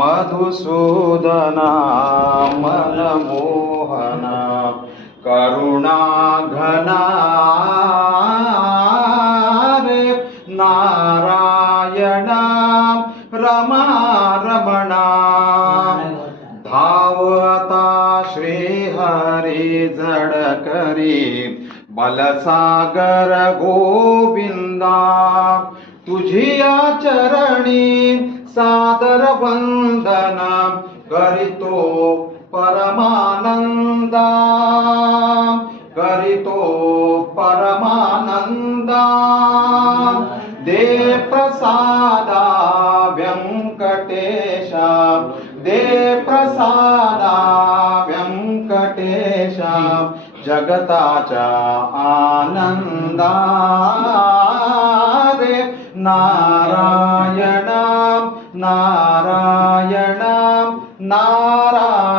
मधुसूदना मनमोहना करुणाघना रे नारायणा रमारमणा धावता श्रीहरी झडकरी बलसागर गोविंदा तुझिया चरणी सादर वंदन करितो परमानंदा करितो परमानंदा दे प्रसादा व्यंकटेशा दे प्रसादा व्यंकटेशा जगताचा आनंदा रे नारायण नारायण नारायण